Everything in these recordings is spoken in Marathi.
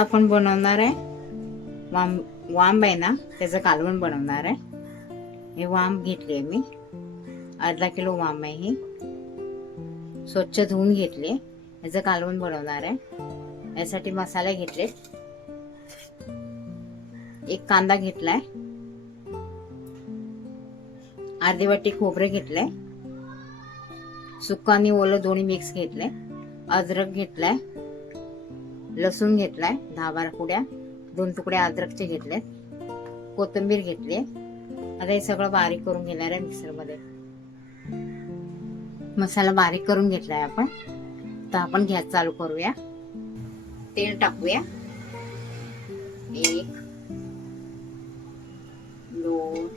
आपण बनवणार आहे. वाम वांब आहे ना त्याचं कालवण बनवणार आहे. हे वांब घेतले मी. अर्धा किलो वांब आहे ही. स्वच्छ धुवून घेतले. याचं कालवण बनवणार आहे. यासाठी मसाले घेतले. एक कांदा घेतलाय. अर्धी वाटी खोबरे घेतलंय. सुका आणि ओलं दोन्ही मिक्स घेतले अद्रक घेतलाय. लसूण घेतलाय दहा बारा पुड्या दोन तुकडे अद्रकचे घेतलेत कोथिंबीर घेतली. आता हे सगळं बारीक करून घेणार आहे मिक्सरमध्ये. मसाला बारीक करून घेतलाय आपण. तर आपण गॅस चालू करूया. तेल टाकूया. एक दोन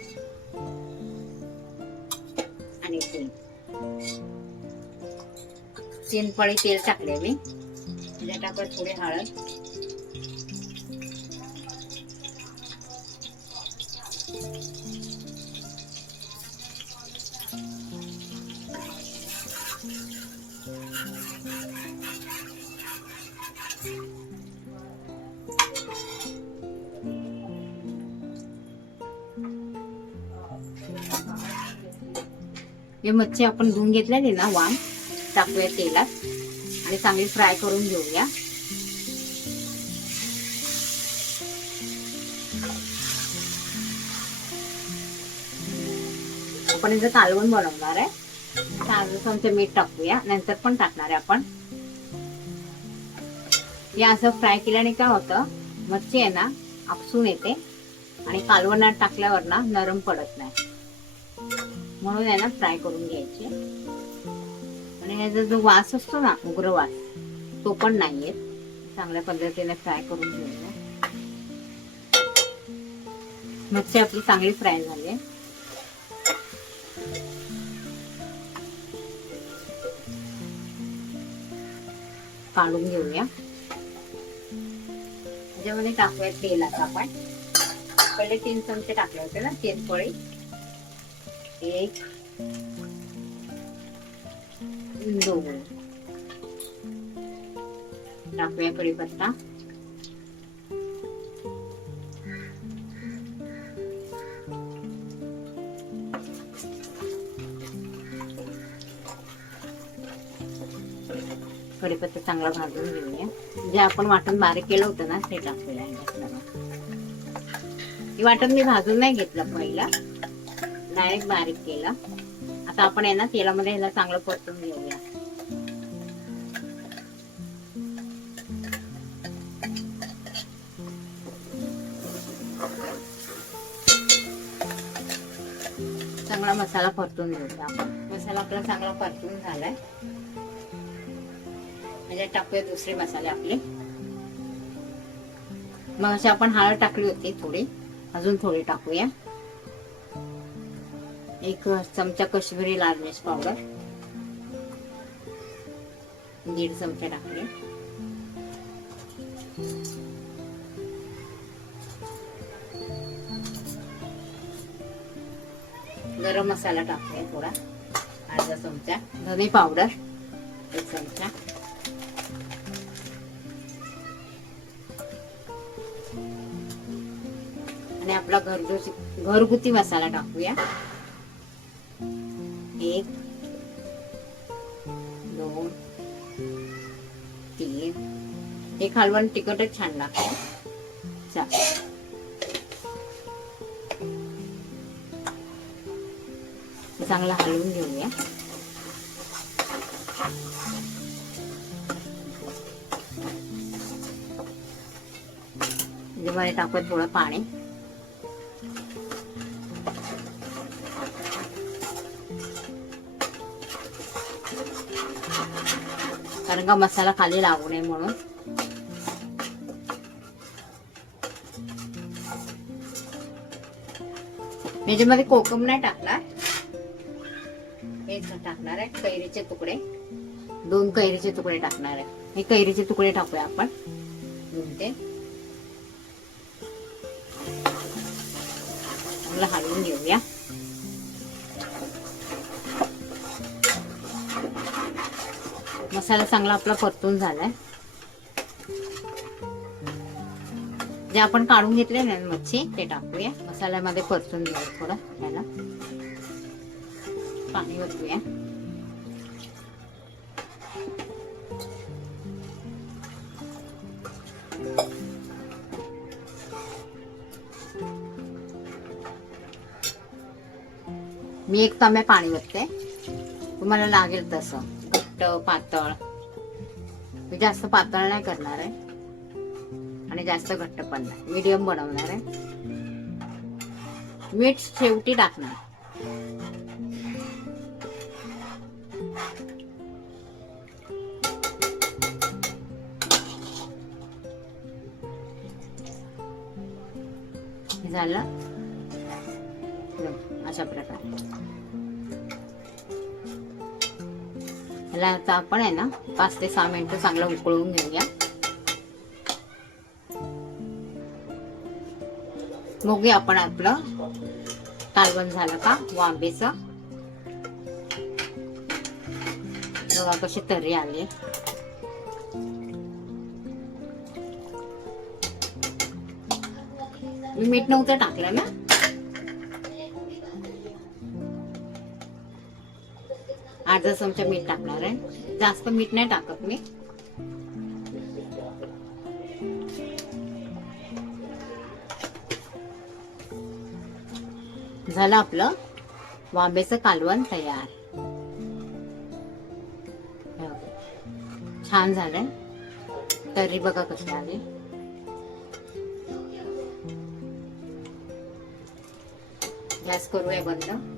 आणि तीन. तीन पळी तेल टाकले मी. त्याच्यात टाकत थोडी हळद. हे मच्छी आपण धुवून ते ना वाम टाकूया तेलात. आणि चांगली फ्राय करून घेऊया. आपण इथं कालवण बनवणार आहे. चांगलं चमचे मीठ टाकूया. नंतर पण टाकणार आहे आपण. या असं फ्राय केल्याने काय होतं? मच्छी आहे ना आपसून येते. आणि कालवणात टाकल्यावर ना नरम पडत नाही. म्हणून आहे ना फ्राय करून घ्यायचे. आणि याचा जो वास असतो ना उग्र वास तो पण नाही येत चांगल्या पद्धतीने फ्राय करून घेऊया. मच्छी आपली चांगली फ्राय झाली आहे. काढून घेऊया. त्याच्यामध्ये टाकूया तेल आता आपण. पहिले तीन चमचे टाकले होते ना तेल पोळी एक दोन टाकूया कढीपत्ता. कढीपत्ता चांगला भाजून घेऊया. जे आपण वाटण बारीक केलं होतं ना ते टाकलेलं आहे वाटण मी भाजून नाही घेतलं पहिला. डायरेक्ट बारीक केला. आता आपण आहे ना तेलामध्ये ह्याला चांगलं परतून घेऊया. चांगला मसाला परतून घेऊया मसाला आपला चांगला परतून झालाय. म्हणजे टाकूया दुसरे मसाले आपले. मग अशी आपण हळद टाकली होती थोडी. अजून थोडी टाकूया. एक चमचा कश्मीरी लाल मिर्च पावडर. दीड चमचा टाकले. गरम मसाला टाकूया थोडा. अर्धा चमचा. धने पावडर एक चमचा. आणि आपला घरगुती घरगुती मसाला टाकूया. एक दोन तीन. हे खालवण तिखटच छान लागतं. चा चांगलं हलवून घेऊया. म्हणजे मध्ये टाकूया थोडं पाणी. कारण का मसाला खाली लागू नये म्हणून. याच्यामध्ये कोकम नाही टाकणार. हेच टाकणार आहे कैरीचे तुकडे. दोन कैरीचे तुकडे टाकणार आहे. हे कैरीचे तुकडे टाकूया आपण. दोन ते. हलवून घेऊया. मसाला चांगला आपला परतून झालाय. जे आपण काढून घेतले ना मच्छी ते टाकूया. मसाल्यामध्ये परतून घेऊ थोडं याला पाणी ओतूया. मी एक तांब्या पाणी ओतते. तुम्हाला लागेल तसं. घट्ट पातळ. मी जास्त पातळ नाही करणार आहे. आणि जास्त घट्ट पण नाही. मीडियम बनवणार आहे. मीठ शेवटी टाकणार. झालं. अशा प्रकारे. ह्याला आता आपण आहे ना पाच ते सहा मिनिटं चांगलं उकळून घेऊया. बघूया आपण आपलं कालवण झालं का वांबेच. बघा कशी तर्री आले. मीठ नव्हतं टाकलं ना. अर्धा चमचा मीठ टाकणार आहे. जास्त मीठ नाही टाकत मी. झालं आपलं वांबेचं कालवण तयार. छान झालंय. तरी बघा कसं आले. गॅस करूया बंद.